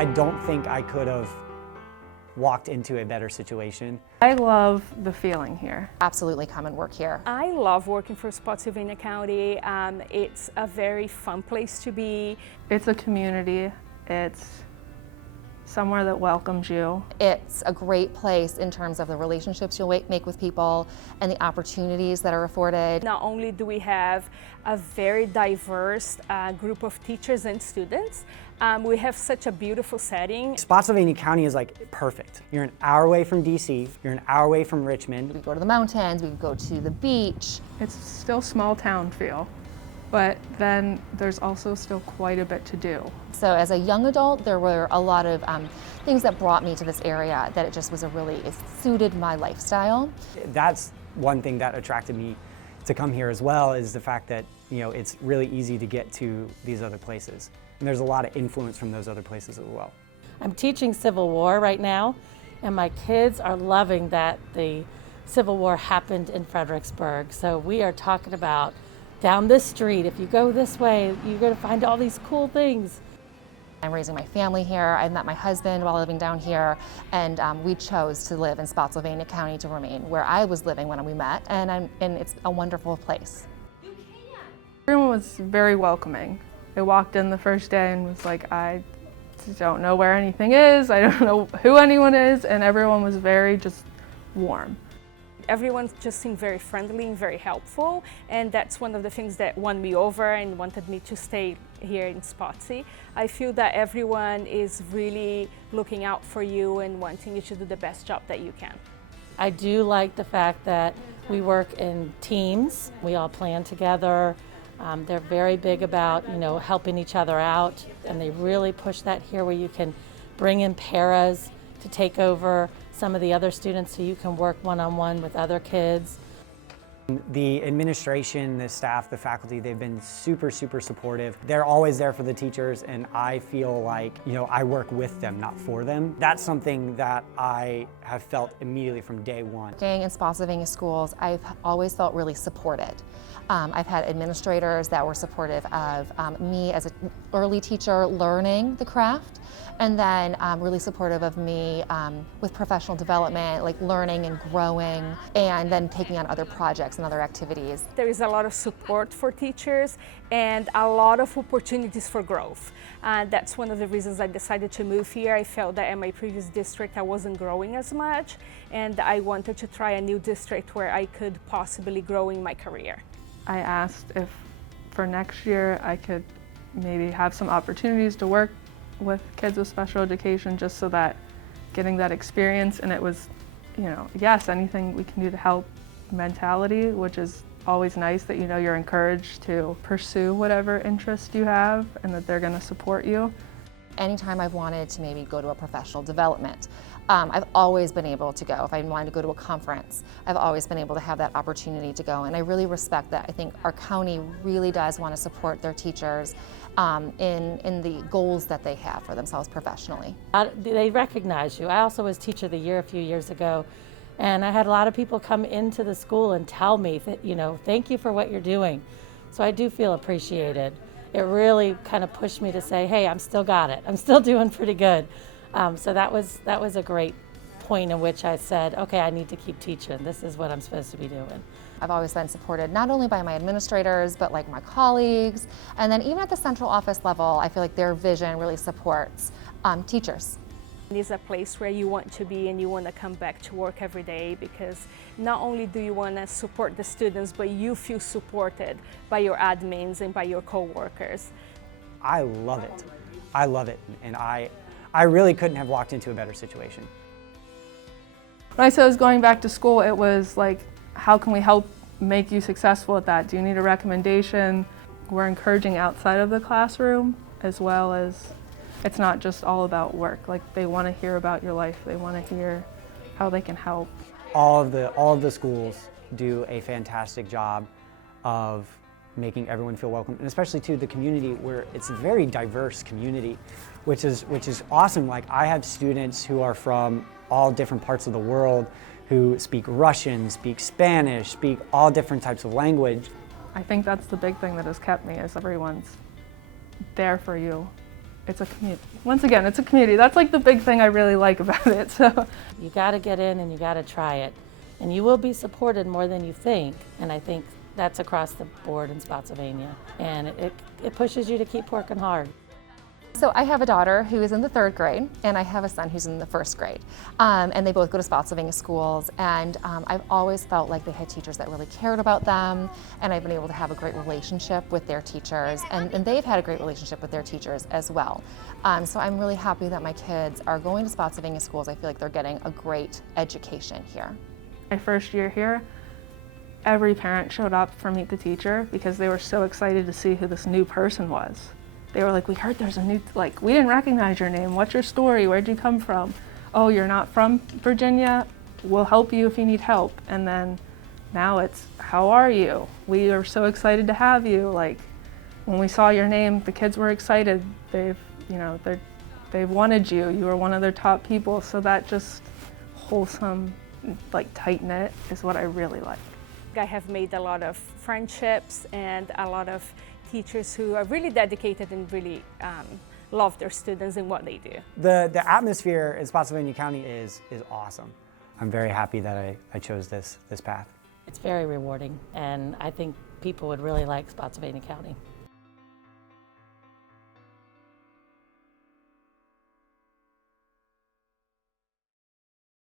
I don't think I could have walked into a better situation. I love the feeling here. Absolutely come and work here. I love working for Spotsylvania County. It's a very fun place to be. It's a community. It's somewhere that welcomes you. It's a great place in terms of the relationships you'll make with people and the opportunities that are afforded. Not only do we have a very diverse group of teachers and students, we have such a beautiful setting. Spotsylvania County is like perfect. You're an hour away from DC, you're an hour away from Richmond. We go to the mountains, we go to the beach. It's still small town feel, but then there's also still quite a bit to do. So as a young adult, there were a lot of things that brought me to this area that it just was it suited my lifestyle. That's one thing that attracted me to come here as well, is the fact that, you know, it's really easy to get to these other places. And there's a lot of influence from those other places as well. I'm teaching Civil War right now, and my kids are loving that the Civil War happened in Fredericksburg. So we are talking about down this street, if you go this way, you're going to find all these cool things. I'm raising my family here. I met my husband while living down here, and we chose to live in Spotsylvania County to remain where I was living when we met, and it's a wonderful place. Everyone was very welcoming. I walked in the first day and was like, I don't know where anything is, I don't know who anyone is, and everyone was very just warm. Everyone just seemed very friendly and very helpful, and that's one of the things that won me over and wanted me to stay here in Spotsy. I feel that everyone is really looking out for you and wanting you to do the best job that you can. I do like the fact that we work in teams. We all plan together. They're very big about, you know, helping each other out, and they really push that here, where you can bring in paras to take over some of the other students so you can work one-on-one with other kids. The administration, the staff, the faculty, they've been super, super supportive. They're always there for the teachers, and I feel like, you know, I work with them, not for them. That's something that I have felt immediately from day one. Working in Spotsylvania schools, I've always felt really supported. I've had administrators that were supportive of me as an early teacher learning the craft, and then really supportive of me with professional development, like learning and growing, and then taking on other projects and other activities. There is a lot of support for teachers and a lot of opportunities for growth. That's one of the reasons I decided to move here. I felt that in my previous district I wasn't growing as much, and I wanted to try a new district where I could possibly grow in my career. I asked if for next year I could maybe have some opportunities to work with kids with special education, just so that getting that experience, and it was, you know, yes, anything we can do to help mentality, which is always nice that, you know, you're encouraged to pursue whatever interest you have and that they're going to support you. Anytime I've wanted to maybe go to a professional development, I've always been able to go. If I wanted to go to a conference, I've always been able to have that opportunity to go, and I really respect that. I think our county really does want to support their teachers in the goals that they have for themselves professionally. They recognize you. I also was Teacher of the Year a few years ago, and I had a lot of people come into the school and tell me that, you know, thank you for what you're doing. So I do feel appreciated. It really kind of pushed me to say, hey, I'm still got it. I'm still doing pretty good. So that was a great point in which I said, okay, I need to keep teaching. This is what I'm supposed to be doing. I've always been supported not only by my administrators, but like my colleagues. And then even at the central office level, I feel like their vision really supports teachers. It is a place where you want to be and you want to come back to work every day, because not only do you want to support the students, but you feel supported by your admins and by your co-workers. I love it. I love it, and I really couldn't have walked into a better situation. When I said I was going back to school, it was like, how can we help make you successful at that? Do you need a recommendation? We're encouraging outside of the classroom, as well as it's not just all about work. Like, they want to hear about your life. They want to hear how they can help. All of the schools do a fantastic job of making everyone feel welcome, and especially to the community, where it's a very diverse community, which is awesome. Like, I have students who are from all different parts of the world, who speak Russian, speak Spanish, speak all different types of language. I think that's the big thing that has kept me, is everyone's there for you it's a community. Once again, it's a community. That's like the big thing I really like about it. So You got to get in and you got to try it. And you will be supported more than you think. And I think that's across the board in Spotsylvania. And it pushes you to keep working hard. So I have a daughter who is in the 3rd grade, and I have a son who's in the 1st grade. And they both go to Spotsylvania schools, and I've always felt like they had teachers that really cared about them, and I've been able to have a great relationship with their teachers, and they've had a great relationship with their teachers as well. So I'm really happy that my kids are going to Spotsylvania schools. I feel like they're getting a great education here. my first year here, every parent showed up for Meet the Teacher because they were so excited to see who this new person was. They were like, we heard there's a new, like, we didn't recognize your name. What's your story? Where'd you come from? Oh, you're not from Virginia? We'll help you if you need help. And then now it's, how are you? We are so excited to have you. Like, when we saw your name, the kids were excited. They've wanted you. You were one of their top people. So that just wholesome, like, tight-knit is what I really like. I have made a lot of friendships and a lot of teachers who are really dedicated and really love their students and what they do. The atmosphere in Spotsylvania County is awesome. I'm very happy that I chose this path. It's very rewarding, and I think people would really like Spotsylvania County.